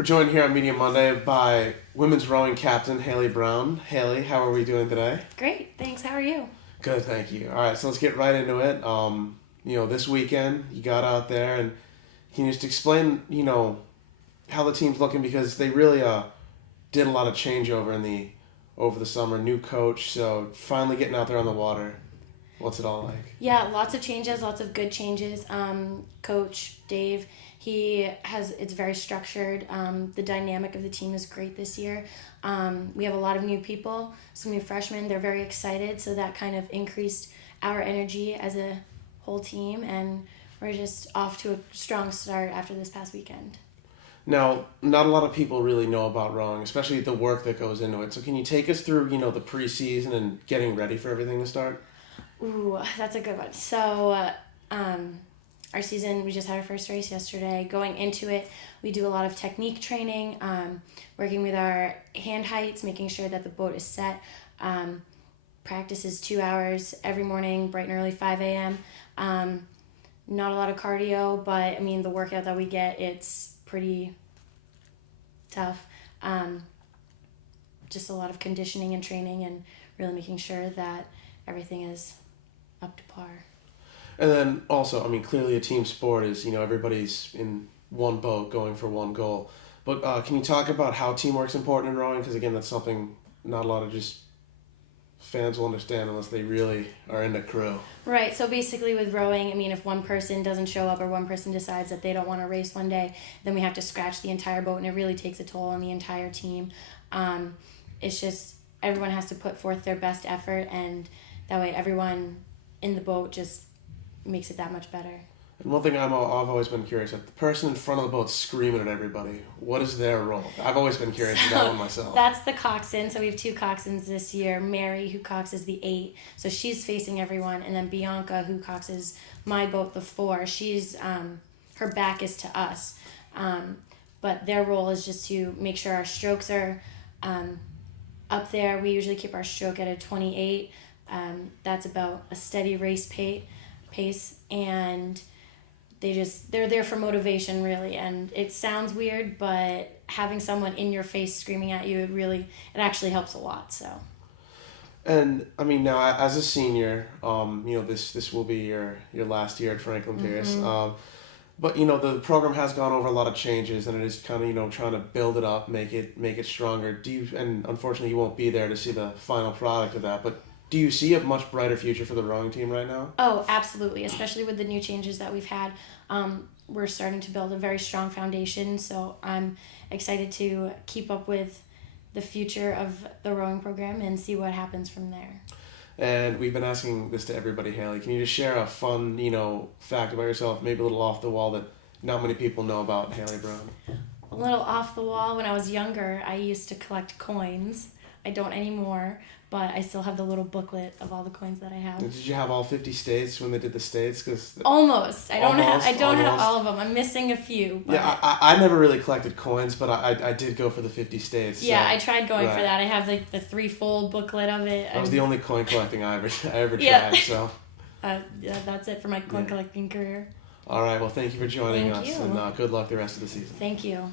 We're joined here on Media Monday by women's rowing captain Hayley Brown. Hayley, how are we doing today? Great, thanks. How are you? Good, thank you. All right, so let's get right into it. This weekend you got out there, and can you just explain, how the team's looking, because they really did a lot of changeover over the summer. New coach, so finally getting out there on the water. What's it all like? Yeah, lots of changes, lots of good changes. Coach Dave, it's very structured. The dynamic of the team is great this year. We have a lot of new people, some new freshmen. They're very excited, so that kind of increased our energy as a whole team, and we're just off to a strong start after this past weekend. Now, not a lot of people really know about rowing, especially the work that goes into it. So can you take us through, the preseason and getting ready for everything to start? Ooh, that's a good one. So, our season, we just had our first race yesterday. Going into it, we do a lot of technique training, working with our hand heights, making sure that the boat is set. Practice is 2 hours every morning, bright and early, 5 a.m. Not a lot of cardio, but, the workout that we get, it's pretty tough. Just a lot of conditioning and training and really making sure that everything is up to par. And then also, clearly a team sport is, everybody's in one boat going for one goal. But can you talk about how teamwork's important in rowing? Because, again, that's something not a lot of just fans will understand unless they really are in the crew. Right. So basically with rowing, if one person doesn't show up or one person decides that they don't want to race one day, then we have to scratch the entire boat, and it really takes a toll on the entire team. It's just everyone has to put forth their best effort, and that way everyone in the boat just makes it that much better. And one thing I've always been curious of, the person in front of the boat screaming at everybody, what is their role? I've always been curious about that one myself. That's the coxswain. So we have two coxswains this year. Mary, who coxes the 8, so she's facing everyone, and then Bianca, who coxes my boat, the 4. She's her back is to us, but their role is just to make sure our strokes are up there. We usually keep our stroke at a 28. That's about a steady race pace, and they're there for motivation, really. And it sounds weird, but having someone in your face screaming at you, it actually helps a lot. So. And now as a senior, this will be your last year at Franklin Pierce. But the program has gone over a lot of changes, and it is kind of trying to build it up, make it stronger. And unfortunately you won't be there to see the final product of that, but do you see a much brighter future for the rowing team right now? Oh, absolutely, especially with the new changes that we've had. We're starting to build a very strong foundation, so I'm excited to keep up with the future of the rowing program and see what happens from there. And we've been asking this to everybody, Hayley. Can you just share a fun, fact about yourself, maybe a little off the wall that not many people know about Hayley Brown? A little off the wall, when I was younger, I used to collect coins. I don't anymore, but I still have the little booklet of all the coins that I have. Did you have all 50 states when they did the states? Almost. I don't have all of them. I'm missing a few. But... Yeah, I never really collected coins, but I did go for the 50 states. Yeah, I tried going for that. I have the 3-fold booklet of it. That was the only coin collecting I ever yeah. tried. So. That's it for my coin collecting career. All right. Well, thank you for joining us, you. and good luck the rest of the season. Thank you.